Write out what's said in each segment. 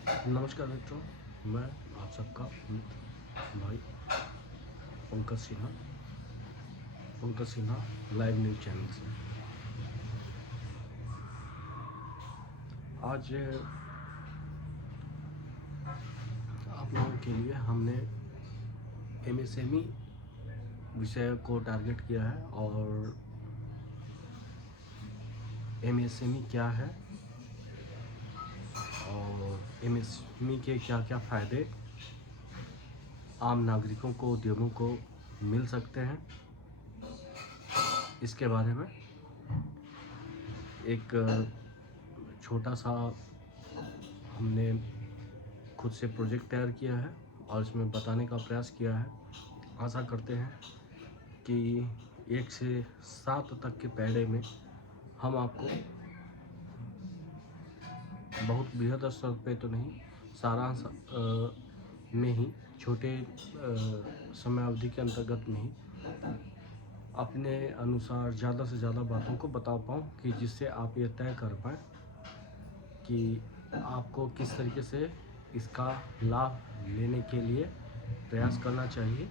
नमस्कार मित्रों, मैं आप सबका मित्र भाई Pankaj Sinha live news channel से। आज आप लोगों के लिए हमने एमएसएमई विषय को टारगेट किया है और एमएसएमई क्या है और एमएसएमई के क्या क्या फ़ायदे आम नागरिकों को, उद्योगों को मिल सकते हैं, इसके बारे में एक छोटा सा हमने खुद से प्रोजेक्ट तैयार किया है और इसमें बताने का प्रयास किया है। आशा करते हैं कि 1 से 7 तक के पैड़े में हम आपको बहुत बृहद स्तर पे तो नहीं, सारांश में ही, छोटे समय अवधि के अंतर्गत में ही अपने अनुसार ज़्यादा से ज़्यादा बातों को बता पाऊँ कि जिससे आप ये तय कर पाएँ कि आपको किस तरीके से इसका लाभ लेने के लिए प्रयास करना चाहिए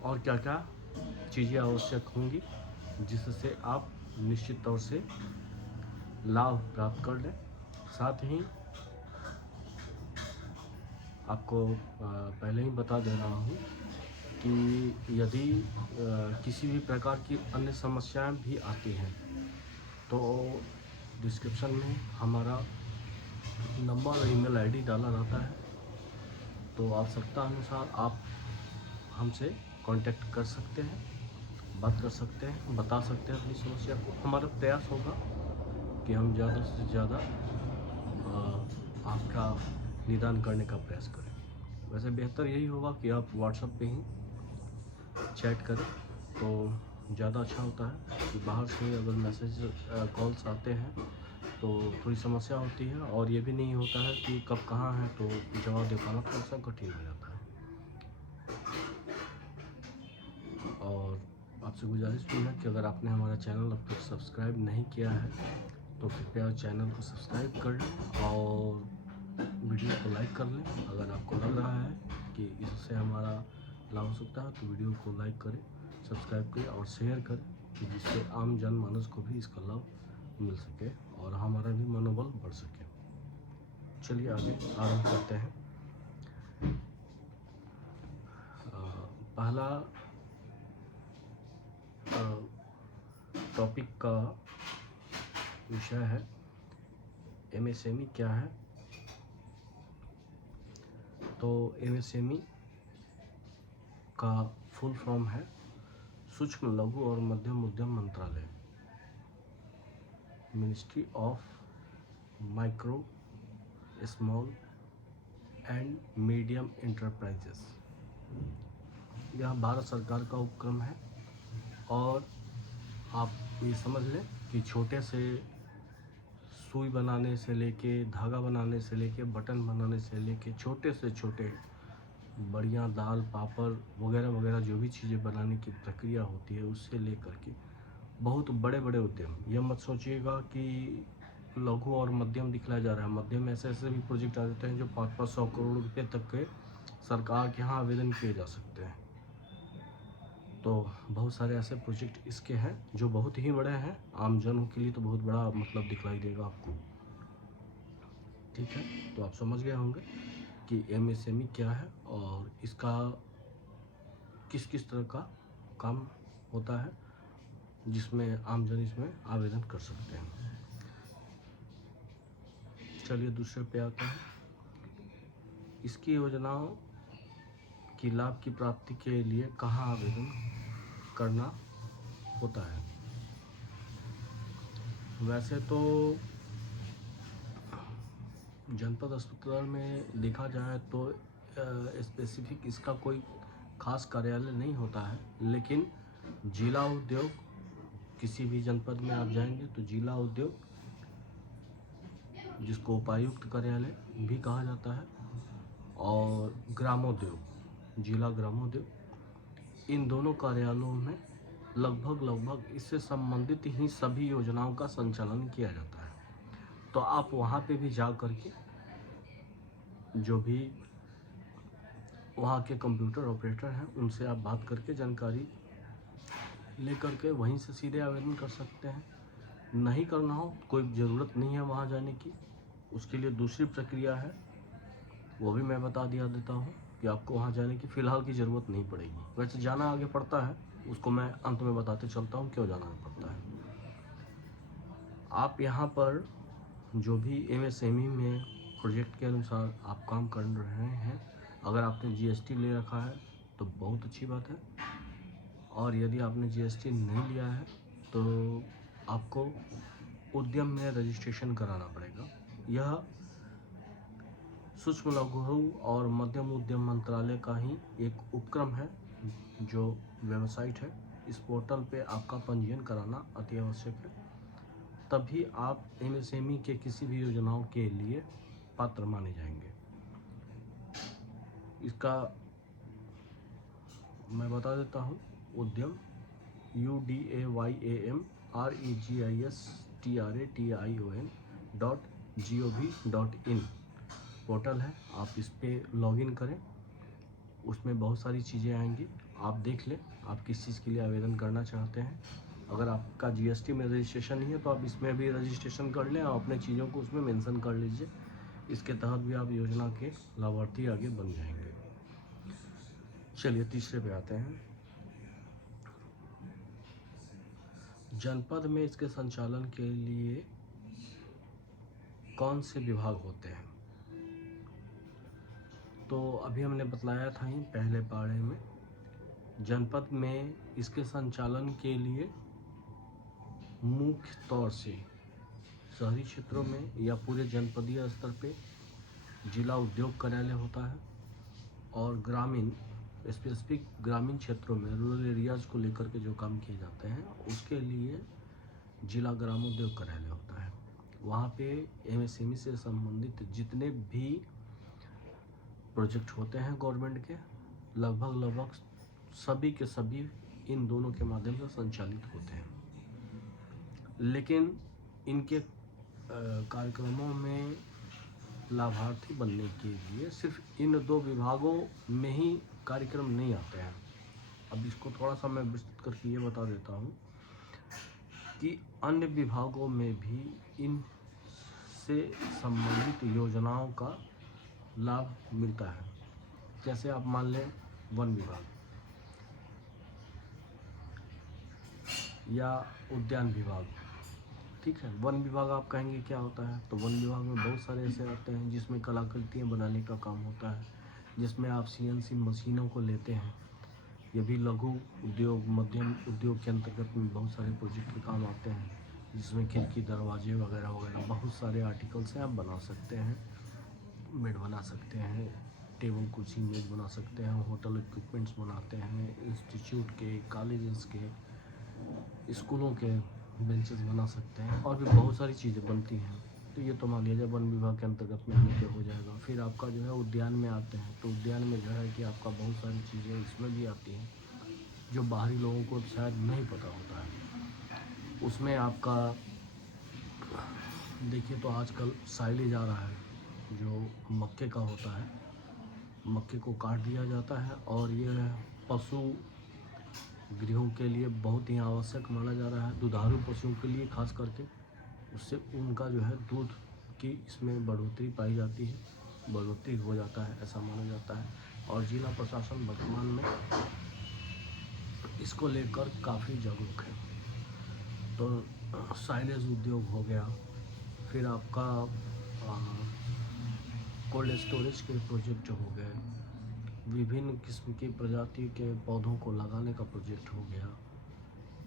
और क्या क्या चीज़ें आवश्यक होंगी जिससे आप निश्चित तौर से लाभ प्राप्त कर लें। साथ ही आपको पहले ही बता दे रहा हूँ कि यदि किसी भी प्रकार की अन्य समस्याएं भी आती हैं तो डिस्क्रिप्शन में हमारा नंबर और ईमेल आईडी डाला रहता है, तो आवश्यकता अनुसार आप हमसे कांटेक्ट कर सकते हैं, बात कर सकते हैं, बता सकते हैं अपनी समस्या को। हमारा प्रयास होगा कि हम ज़्यादा से ज़्यादा आपका निदान करने का प्रयास करें। वैसे बेहतर यही होगा कि आप व्हाट्सएप पे ही चैट करें तो ज़्यादा अच्छा होता है कि बाहर से अगर मैसेज कॉल्स आते हैं तो थोड़ी समस्या होती है और ये भी नहीं होता है कि कब कहाँ है, तो जवाब दे पाना थोड़ा सा कठिन हो जाता है। और आपसे गुजारिश भी है कि अगर आपने हमारा चैनल अब तक सब्सक्राइब नहीं किया है तो कृपया चैनल को सब्सक्राइब कर लें और वीडियो को लाइक कर लें। अगर आपको लग रहा है कि इससे हमारा लाभ हो सकता है तो वीडियो को लाइक करें, सब्सक्राइब करें और शेयर करें कि जिससे आम जनमानस को भी इसका लाभ मिल सके और हमारा भी मनोबल बढ़ सके। चलिए आगे आरंभ करते हैं। पहला टॉपिक का विषय है एमएसएमई क्या है। तो एमएसएमई का फुल फॉर्म है सूक्ष्म, लघु और मध्यम उद्यम मंत्रालय, ministry of micro, small and medium enterprises. यह भारत सरकार का उपक्रम है और आप ये समझ लें कि छोटे से सुई बनाने से लेके, धागा बनाने से लेके, बटन बनाने से लेके, छोटे से छोटे बढ़िया दाल, पापड़ वगैरह वगैरह जो भी चीज़ें बनाने की प्रक्रिया होती है उससे लेकर के बहुत बड़े बड़े उद्यम। यह मत सोचिएगा कि लघु और मध्यम दिखलाया जा रहा है। मध्यम ऐसे ऐसे भी प्रोजेक्ट आ जाते हैं जो 500-500 करोड़ रुपये तक के सरकार के यहाँ आवेदन किए जा सकते हैं। तो बहुत सारे ऐसे प्रोजेक्ट इसके हैं जो बहुत ही बड़े हैं, आम जनों के लिए तो बहुत बड़ा मतलब दिखलाई देगा आपको। ठीक है, तो आप समझ गए होंगे कि एमएसएमई क्या है और इसका किस किस तरह का काम होता है जिसमें आम जन इसमें आवेदन कर सकते हैं। चलिए दूसरे पे आते हैं। इसकी योजनाओं की लाभ की प्राप्ति के लिए कहाँ आवेदन करना होता है। वैसे तो जनपद अस्पताल में देखा जाए तो स्पेसिफिक इसका कोई खास कार्यालय नहीं होता है, लेकिन जिला उद्योग, किसी भी जनपद में आप जाएंगे तो जिला उद्योग, जिसको उपायुक्त कार्यालय भी कहा जाता है, और ग्रामोद्योग, जिला ग्रामोद्योग, इन दोनों कार्यालयों में लगभग इससे संबंधित ही सभी योजनाओं का संचालन किया जाता है। तो आप वहाँ पे भी जा करके जो भी वहाँ के कंप्यूटर ऑपरेटर हैं उनसे आप बात करके जानकारी लेकर के वहीं से सीधे आवेदन कर सकते हैं। नहीं करना हो कोई ज़रूरत नहीं है वहाँ जाने की, उसके लिए दूसरी प्रक्रिया है, वो भी मैं बता देता हूँ कि आपको वहाँ जाने की फ़िलहाल की ज़रूरत नहीं पड़ेगी। वैसे जाना आगे पड़ता है, उसको मैं अंत में बताते चलता हूँ क्यों जाना पड़ता है। आप यहाँ पर जो भी एमएसएमई में प्रोजेक्ट के अनुसार आप काम कर रहे हैं, अगर आपने जीएसटी ले रखा है तो बहुत अच्छी बात है, और यदि आपने जीएसटी नहीं लिया है तो आपको उद्यम में रजिस्ट्रेशन कराना पड़ेगा। यह सूक्ष्म लघु और मध्यम उद्यम मंत्रालय का ही एक उपक्रम है जो वेबसाइट है। इस पोर्टल पे आपका पंजीयन कराना अति आवश्यक है, तभी आप एमएसएमई के किसी भी योजनाओं के लिए पात्र माने जाएंगे। इसका मैं बता देता हूँ, उद्यम UDAYAMREGISTRATION.gov.in पोर्टल है। आप इस पर लॉगिन करें, उसमें बहुत सारी चीज़ें आएंगी, आप देख लें आप किस चीज़ के लिए आवेदन करना चाहते हैं। अगर आपका जीएसटी में रजिस्ट्रेशन नहीं है तो आप इसमें भी रजिस्ट्रेशन कर लें और अपने चीज़ों को उसमें मेंशन कर लीजिए। इसके तहत भी आप योजना के लाभार्थी आगे बन जाएंगे। चलिए तीसरे पे आते हैं। जनपद में इसके संचालन के लिए कौन से विभाग होते हैं? तो अभी हमने बतलाया था ही पहले पाढ़े में, जनपद में इसके संचालन के लिए मुख्य तौर से शहरी क्षेत्रों में या पूरे जनपदीय स्तर पे जिला उद्योग कार्यालय होता है, और ग्रामीण स्पेसिफिक ग्रामीण क्षेत्रों में रूरल एरियाज को लेकर के जो काम किए जाते हैं उसके लिए जिला ग्रामोद्योग कार्यालय होता है। वहाँ पे एमएसएमई से संबंधित जितने भी प्रोजेक्ट होते हैं गवर्नमेंट के, लगभग सभी के सभी इन दोनों के माध्यम से संचालित होते हैं। लेकिन इनके कार्यक्रमों में लाभार्थी बनने के लिए सिर्फ इन दो विभागों में ही कार्यक्रम नहीं आते हैं। अब इसको थोड़ा सा मैं विस्तृत करके ये बता देता हूँ कि अन्य विभागों में भी इन से संबंधित योजनाओं का लाभ मिलता है। जैसे आप मान लें वन विभाग या उद्यान विभाग, ठीक है। वन विभाग आप कहेंगे क्या होता है, तो वन विभाग में बहुत सारे ऐसे आते हैं जिसमें कलाकृतियाँ बनाने का काम होता है, जिसमें आप सीएनसी मशीनों को लेते हैं। ये भी लघु उद्योग मध्यम उद्योग के अंतर्गत में बहुत सारे प्रोजेक्ट के काम आते हैं, जिसमें खिड़की दरवाजे वगैरह वगैरह बहुत सारे आर्टिकल्स हैं, आप बना सकते हैं, बेड बना सकते हैं, टेबल कुर्सी मेज बना सकते हैं, होटल इक्विपमेंट्स बनाते हैं, इंस्टीट्यूट के, कॉलेजेस के, स्कूलों के बेंचेस बना सकते हैं, और भी बहुत सारी चीज़ें बनती हैं। तो ये तो मान लिया जाए वन विभाग के अंतर्गत में आने पे हो जाएगा। फिर आपका जो है उद्यान में आते हैं, तो उद्यान में जो है कि आपका बहुत सारी चीज़ें इसमें भी आती हैं जो बाहरी लोगों को शायद नहीं पता होता है। उसमें आपका देखिए तो आजकल साइलेज आ रहा है जो मक्के का होता है, मक्के को काट दिया जाता है और ये पशु गृहों के लिए बहुत ही आवश्यक माना जा रहा है, दुधारू पशुओं के लिए खास करके। उससे उनका जो है दूध की इसमें बढ़ोतरी पाई जाती है, बढ़ोतरी हो जाता है ऐसा माना जाता है। और जिला प्रशासन वर्तमान में इसको लेकर काफ़ी जागरूक है। तो साइलेज उद्योग हो गया, फिर आपका कोल्ड स्टोरेज के प्रोजेक्ट हो गए, विभिन्न किस्म की प्रजाति के पौधों को लगाने का प्रोजेक्ट हो गया।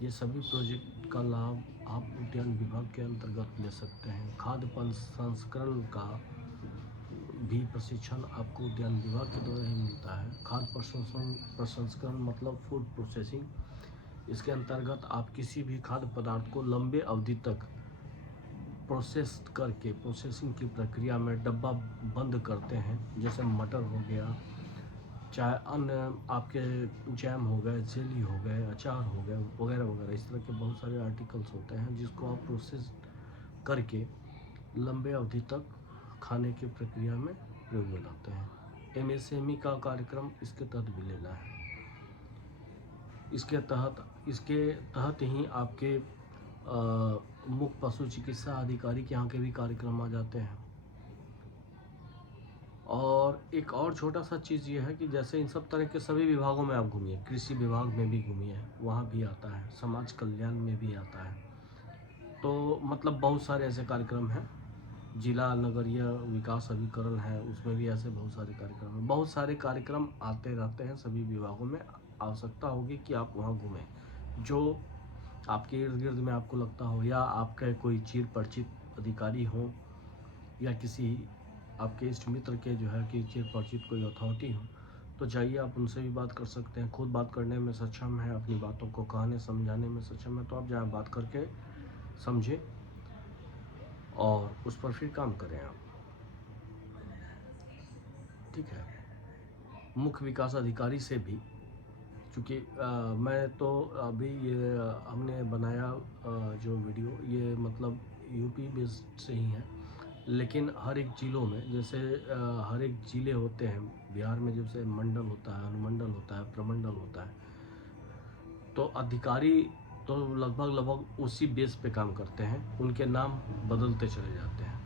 ये सभी प्रोजेक्ट का लाभ आप उद्यान विभाग के अंतर्गत ले सकते हैं। खाद्य प्रसंस्करण का भी प्रशिक्षण आपको उद्यान विभाग के द्वारा ही मिलता है। खाद्य प्रसंस्करण मतलब फूड प्रोसेसिंग। इसके अंतर्गत आप किसी भी खाद्य पदार्थ को लंबे अवधि तक प्रोसेस करके प्रोसेसिंग की प्रक्रिया में डब्बा बंद करते हैं, जैसे मटर हो गया, चाहे अन्य आपके जैम हो गए, जेली हो गए, अचार हो गए वगैरह वगैरह, इस तरह के बहुत सारे आर्टिकल्स होते हैं जिसको आप प्रोसेस करके लंबे अवधि तक खाने की प्रक्रिया में प्रयोग में लाते हैं। एमएसएमई का कार्यक्रम इसके तहत भी लेना है। इसके तहत ही आपके मुख्य पशु चिकित्सा अधिकारी के यहाँ के भी कार्यक्रम आ जाते हैं। और एक और छोटा सा चीज़ ये है कि जैसे इन सब तरह के सभी विभागों में आप घूमिए, कृषि विभाग में भी घूमिए, वहाँ भी आता है, समाज कल्याण में भी आता है। तो मतलब बहुत सारे ऐसे कार्यक्रम हैं। जिला नगरीय विकास अभिकरण है, उसमें भी ऐसे बहुत सारे कार्यक्रम हैं। बहुत सारे कार्यक्रम आते रहते हैं सभी विभागों में। आवश्यकता होगी कि आप वहाँ घूमें, जो आपके इर्द गिर्द में आपको लगता हो, या आपके कोई चिर परिचित अधिकारी हो, या किसी आपके इष्ट मित्र के जो है कि चिर परिचित कोई अथॉरिटी हो, तो जाइए, आप उनसे भी बात कर सकते हैं। खुद बात करने में सक्षम है, अपनी बातों को कहने समझाने में सक्षम है, तो आप जाए बात करके समझें और उस पर फिर काम करें आप। ठीक है। मुख्य विकास अधिकारी से भी, क्योंकि मैं तो अभी ये हमने बनाया जो वीडियो, ये मतलब यूपी बेस्ड से ही है, लेकिन हर एक ज़िलों में, जैसे हर एक ज़िले होते हैं बिहार में, जैसे मंडल होता है, अनुमंडल होता है, प्रमंडल होता है, तो अधिकारी तो लगभग उसी बेस पे काम करते हैं, उनके नाम बदलते चले जाते हैं।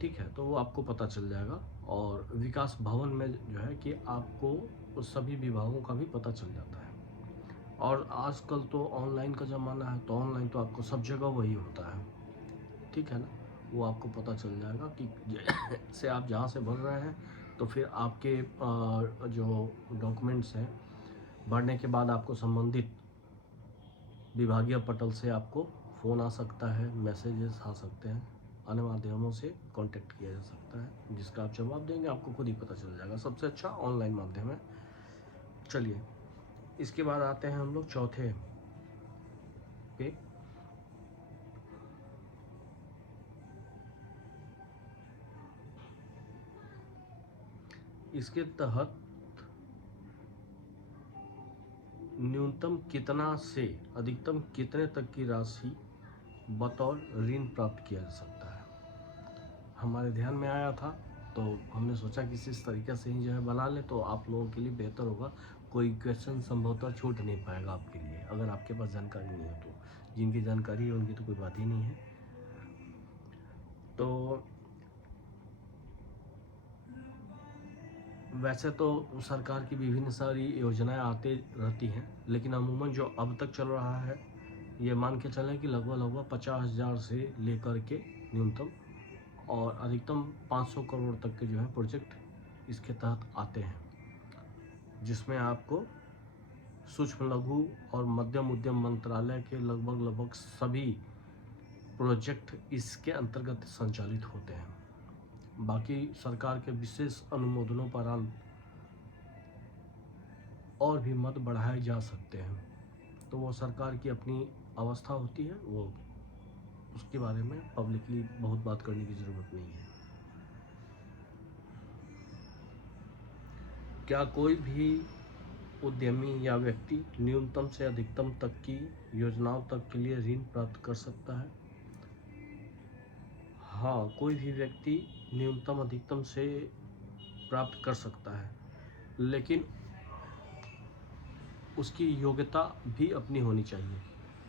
ठीक है, तो वो आपको पता चल जाएगा। और विकास भवन में जो है कि आपको उस सभी विभागों का भी पता चल जाता है। और आजकल तो ऑनलाइन का ज़माना है, तो ऑनलाइन तो आपको सब जगह वही होता है। ठीक है ना, वो आपको पता चल जाएगा कि से आप जहाँ से भर रहे हैं, तो फिर आपके जो डॉक्यूमेंट्स हैं भरने के बाद आपको संबंधित विभागीय पटल से आपको फ़ोन आ सकता है, मैसेजेस आ सकते हैं, अन्य माध्यमों से कांटेक्ट किया जा सकता है, जिसका आप जवाब देंगे आपको खुद ही पता चल जाएगा। सबसे अच्छा ऑनलाइन माध्यम है। चलिए, इसके बाद आते हैं हम लोग चौथे पे। इसके तहत न्यूनतम कितना से अधिकतम कितने तक की राशि बतौर ऋण प्राप्त किया जा सकता है, हमारे ध्यान में आया था, तो हमने सोचा कि इस तरीके से ही जो है बना लें, तो आप लोगों के लिए बेहतर होगा। कोई क्वेश्चन संभवतः छूट नहीं पाएगा आपके लिए, अगर आपके पास जानकारी नहीं है तो। जिनकी जानकारी है उनकी तो कोई बात ही नहीं है। तो वैसे तो सरकार की विभिन्न सारी योजनाएं आती रहती हैं, लेकिन अमूमन जो अब तक चल रहा है, ये मान के चलें कि लगभग 50,000 से लेकर के न्यूनतम और अधिकतम 500 करोड़ तक के जो है प्रोजेक्ट इसके तहत आते हैं, जिसमें आपको सूक्ष्म लघु और मध्यम उद्यम मंत्रालय के लगभग सभी प्रोजेक्ट इसके अंतर्गत संचालित होते हैं। बाकी सरकार के विशेष अनुमोदनों पर और भी मत बढ़ाए जा सकते हैं, तो वो सरकार की अपनी अवस्था होती है, वो उसके बारे में पब्लिकली बहुत बात करने की ज़रूरत नहीं है। क्या कोई भी उद्यमी या व्यक्ति न्यूनतम से अधिकतम तक की योजनाओं तक के लिए ऋण प्राप्त कर सकता है? हाँ, कोई भी व्यक्ति न्यूनतम अधिकतम से प्राप्त कर सकता है, लेकिन उसकी योग्यता भी अपनी होनी चाहिए।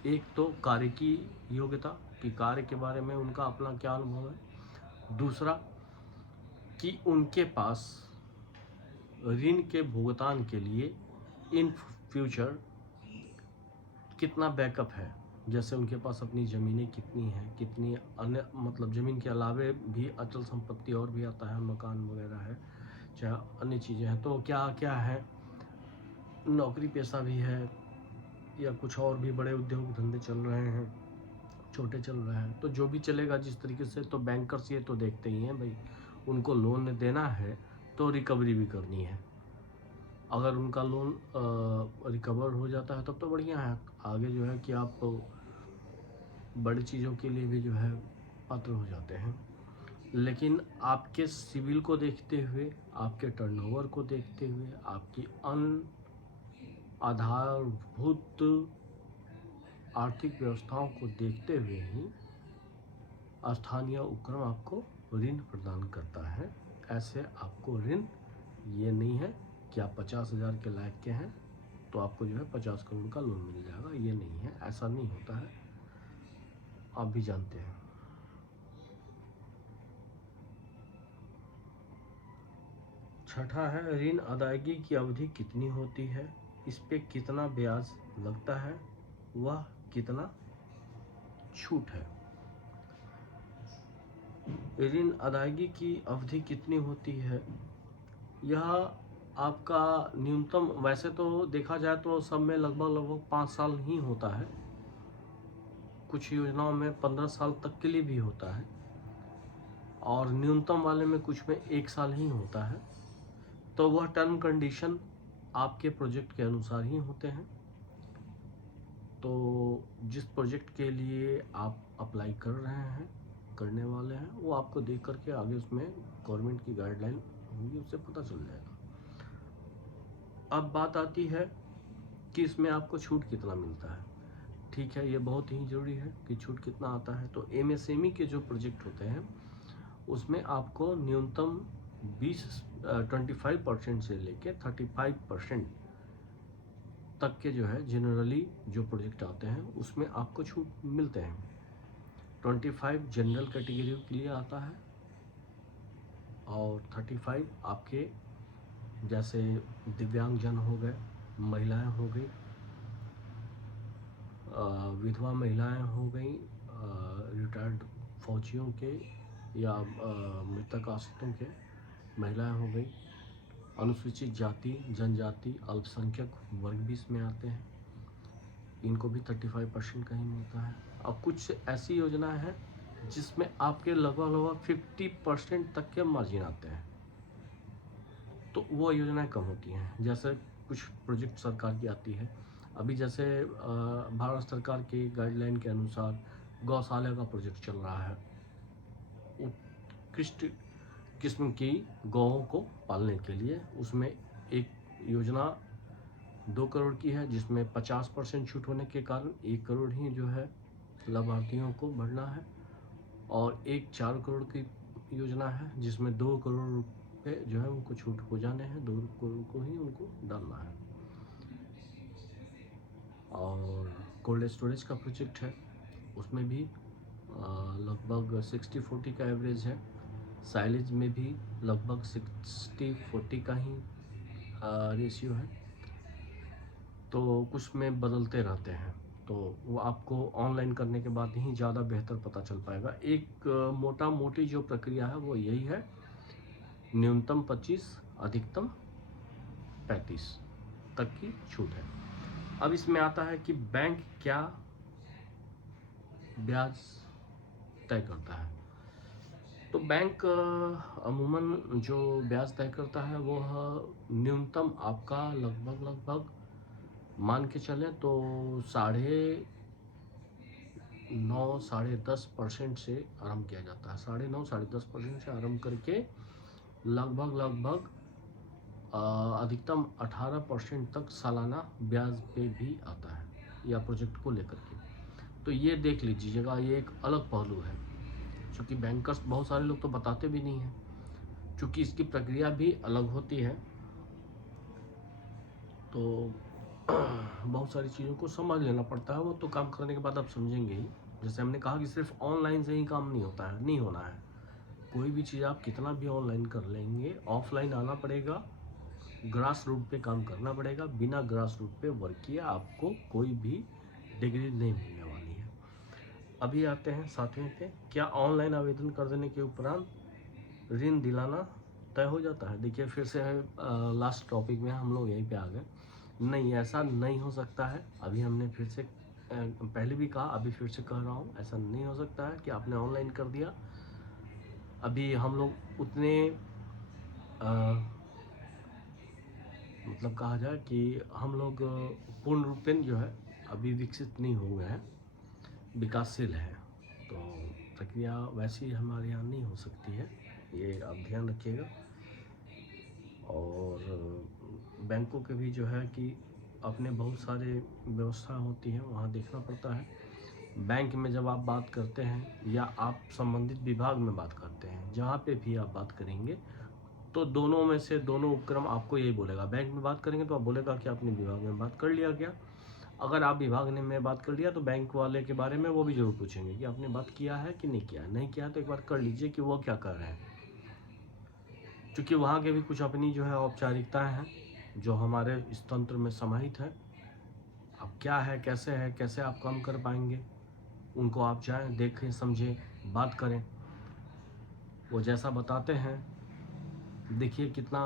एक तो कार्य की योग्यता, कि कार्य के बारे में उनका अपना क्या अनुभव है। दूसरा, कि उनके पास ऋण के भुगतान के लिए इन फ्यूचर कितना बैकअप है, जैसे उनके पास अपनी ज़मीनें कितनी हैं, कितनी अन्य मतलब ज़मीन के अलावे भी अचल संपत्ति और भी आता है, मकान वगैरह है, चाहे अन्य चीज़ें हैं, तो क्या क्या है, नौकरी पेशा भी है, या कुछ और भी बड़े उद्योग धंधे चल रहे हैं, छोटे चल रहे हैं, तो जो भी चलेगा जिस तरीके से, तो बैंकर्स ये तो देखते ही हैं भाई, उनको लोन देना है तो रिकवरी भी करनी है। अगर उनका लोन रिकवर हो जाता है तब तो बढ़िया है, आगे जो है कि आप बड़ी चीज़ों के लिए भी जो है पात्र हो जाते हैं। लेकिन आपके सिविल को देखते हुए, आपके टर्नओवर को देखते हुए, आपकी आधारभूत आर्थिक व्यवस्थाओं को देखते हुए ही स्थानीय उपक्रम आपको ऋण प्रदान करता है। ऐसे आपको ऋण, ये नहीं है कि आप 50,000 के लायक के हैं तो आपको जो है 50 करोड़ का लोन मिल जाएगा, ये नहीं है, ऐसा नहीं होता है, आप भी जानते हैं। छठा है, ऋण अदायगी की अवधि कितनी होती है, इस पे कितना ब्याज लगता है, वह कितना छूट है। ऋण अदायगी की अवधि कितनी होती है, यह आपका न्यूनतम, वैसे तो देखा जाए तो सब में लगभग 5 साल ही होता है, कुछ योजनाओं में 15 साल तक के लिए भी होता है, और न्यूनतम वाले में कुछ में 1 साल ही होता है। तो वह टर्म कंडीशन आपके प्रोजेक्ट के अनुसार ही होते हैं। तो जिस प्रोजेक्ट के लिए आप अप्लाई कर रहे हैं, करने वाले हैं, वो आपको देख करके आगे उसमें गवर्नमेंट की गाइडलाइन होगी, उससे पता चल जाएगा। अब बात आती है कि इसमें आपको छूट कितना मिलता है। ठीक है, ये बहुत ही ज़रूरी है कि छूट कितना आता है। तो एमएसएमई के जो प्रोजेक्ट होते हैं उसमें आपको न्यूनतम 25% से लेके 35% तक के जो है जनरली जो प्रोजेक्ट आते हैं उसमें आपको छूट मिलते हैं। 25 जनरल कैटेगरी के लिए आता है और 35 आपके जैसे दिव्यांगजन हो गए, महिलाएं हो गई, विधवा महिलाएं हो गई, रिटायर्ड फौजियों के या मृतक आश्रितों के महिलाएं हो गई, अनुसूचित जाति, जनजाति, अल्पसंख्यक वर्ग भी इसमें आते हैं, इनको भी 35% का ही मिलता है। अब कुछ ऐसी योजनाएं हैं जिसमें आपके लगभग 50% तक के मार्जिन आते हैं, तो वो योजनाएं कम होती हैं। जैसे कुछ प्रोजेक्ट सरकार की आती है, अभी जैसे भारत सरकार की गाइडलाइन के अनुसार गौशाला का प्रोजेक्ट चल रहा है, उत्कृष्ट किस्म की गौओं को पालने के लिए। उसमें एक योजना 2 करोड़ की है जिसमें 50% छूट होने के कारण 1 करोड़ ही जो है लाभार्थियों को भरना है, और एक 4 करोड़ की योजना है जिसमें 2 करोड़ रुपए जो है उनको छूट हो जाने हैं, 2 करोड़ को ही उनको डालना है। और कोल्ड स्टोरेज का प्रोजेक्ट है, उसमें भी लगभग 60-40 का एवरेज है। साइलेज में भी लगभग 60-40 का ही रेशियो है, तो कुछ में बदलते रहते हैं, तो वो आपको ऑनलाइन करने के बाद ही ज़्यादा बेहतर पता चल पाएगा। एक मोटा मोटी जो प्रक्रिया है वो यही है, न्यूनतम 25, अधिकतम 35 तक की छूट है। अब इसमें आता है कि बैंक क्या ब्याज तय करता है। तो बैंक अमूमन जो ब्याज तय करता है वो न्यूनतम आपका लगभग मान के चलें तो 9.5-10% से आरम्भ किया जाता है। 9.5-10% से आरम्भ करके लगभग अधिकतम 18% तक सालाना ब्याज पे भी आता है, या प्रोजेक्ट को लेकर के। तो ये देख लीजिएगा, ये एक अलग पहलू है, क्योंकि बैंकर्स बहुत सारे लोग तो बताते भी नहीं हैं, क्योंकि इसकी प्रक्रिया भी अलग होती है। तो बहुत सारी चीज़ों को समझ लेना पड़ता है, वो तो काम करने के बाद आप समझेंगे ही। जैसे हमने कहा कि सिर्फ ऑनलाइन से ही काम नहीं होता है, नहीं होना है। कोई भी चीज़ आप कितना भी ऑनलाइन कर लेंगे, ऑफलाइन आना पड़ेगा, ग्रास रूट पे काम करना पड़ेगा। बिना ग्रास रूट पे वर्क किए आपको कोई भी डिग्री नहीं मिलने वाली है। अभी आते हैं 7वें पे, क्या ऑनलाइन आवेदन कर देने के उपरांत ऋण दिलाना तय हो जाता है। देखिए फिर से लास्ट टॉपिक में हम लोग यहीं पे आ गए। नहीं, ऐसा नहीं हो सकता है। अभी हमने फिर से पहले भी कहा, अभी फिर से कह रहा हूँ, ऐसा नहीं हो सकता है कि आपने ऑनलाइन कर दिया। अभी हम लोग उतने मतलब कहा जाए कि हम लोग पूर्ण रूपेण जो है अभी विकसित नहीं हुए हैं, विकासशील है, तो प्रक्रिया वैसी हमारे यहाँ नहीं हो सकती है, ये आप ध्यान रखिएगा। और बैंकों के भी जो है कि अपने बहुत सारे व्यवस्था होती है, वहाँ देखना पड़ता है। बैंक में जब आप बात करते हैं या आप संबंधित विभाग में बात करते हैं, जहाँ पे भी आप बात करेंगे तो दोनों में से दोनों उपक्रम आपको यही बोलेगा। बैंक में बात करेंगे तो आप बोलेगा कि आपने विभाग में बात कर लिया क्या। अगर आप विभाग ने में बात कर लिया तो बैंक वाले के बारे में वो भी जरूर पूछेंगे कि आपने बात किया है कि नहीं किया है। नहीं किया तो एक बार कर लीजिए कि वो क्या कर रहे हैं, क्योंकि वहाँ के भी कुछ अपनी जो है औपचारिकताएँ हैं जो हमारे इस तंत्र में समाहित है। अब क्या है, कैसे आप काम कर पाएंगे, उनको आप जाएं, देखें, समझें, बात करें। वो जैसा बताते हैं, देखिए कितना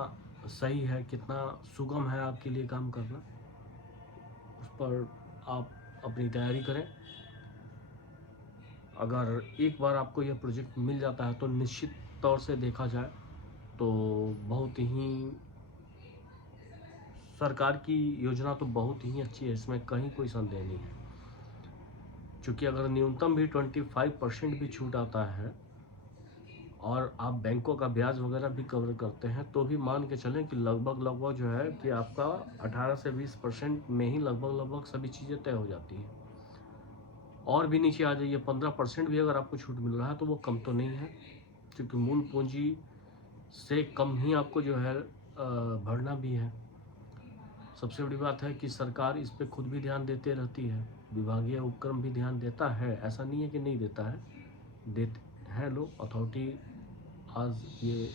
सही है, कितना सुगम है आपके लिए काम करना। उस पर आप अपनी तैयारी करें। अगर एक बार आपको यह प्रोजेक्ट मिल जाता है तो निश्चित तौर से देखा जाए तो बहुत ही सरकार की योजना तो बहुत ही अच्छी है, इसमें कहीं कोई संदेह नहीं है। क्योंकि अगर न्यूनतम भी 25% भी छूट आता है और आप बैंकों का ब्याज वगैरह भी कवर करते हैं तो भी मान के चलें कि लगभग जो है कि आपका 18 से 20% में ही लगभग सभी चीज़ें तय हो जाती हैं। और भी नीचे आ जाइए, 15% भी अगर आपको छूट मिल रहा है तो वो कम तो नहीं है, क्योंकि मूल पूंजी से कम ही आपको जो है भरना भी है। सबसे बड़ी बात है कि सरकार इस पे खुद भी ध्यान देते रहती है, विभागीय उपक्रम भी ध्यान देता है, ऐसा नहीं है कि नहीं देता है, देते हैं लोग। अथॉरिटी आज ये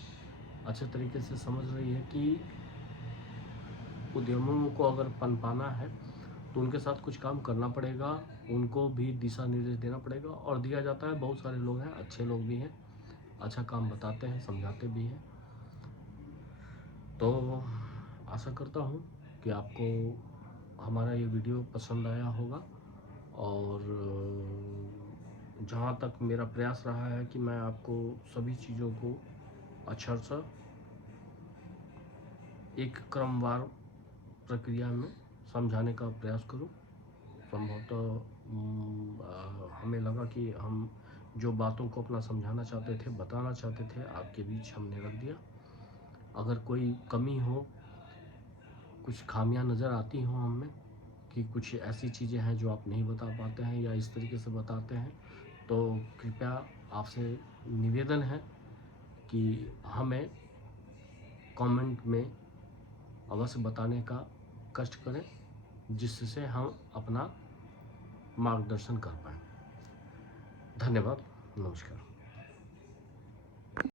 अच्छे तरीके से समझ रही है कि उद्यमों को अगर पनपाना है तो उनके साथ कुछ काम करना पड़ेगा, उनको भी दिशा निर्देश देना पड़ेगा, और दिया जाता है। बहुत सारे लोग हैं, अच्छे लोग भी हैं, अच्छा काम बताते हैं, समझाते भी हैं। तो आशा करता हूँ कि आपको हमारा ये वीडियो पसंद आया होगा, और जहाँ तक मेरा प्रयास रहा है कि मैं आपको सभी चीज़ों को अक्षरशः एक क्रमवार प्रक्रिया में समझाने का प्रयास करूं। संभवतः हमें लगा कि हम जो बातों को अपना समझाना चाहते थे, बताना चाहते थे, आपके बीच हमने रख दिया। अगर कोई कमी हो, कुछ खामियां नज़र आती हो हम में कि कुछ ऐसी चीज़ें हैं जो आप नहीं बता पाते हैं या इस तरीके से बताते हैं, तो कृपया आपसे निवेदन है कि हमें कमेंट में अवश्य बताने का कष्ट करें, जिससे हम अपना मार्गदर्शन कर पाएँ। धन्यवाद, नमस्कार।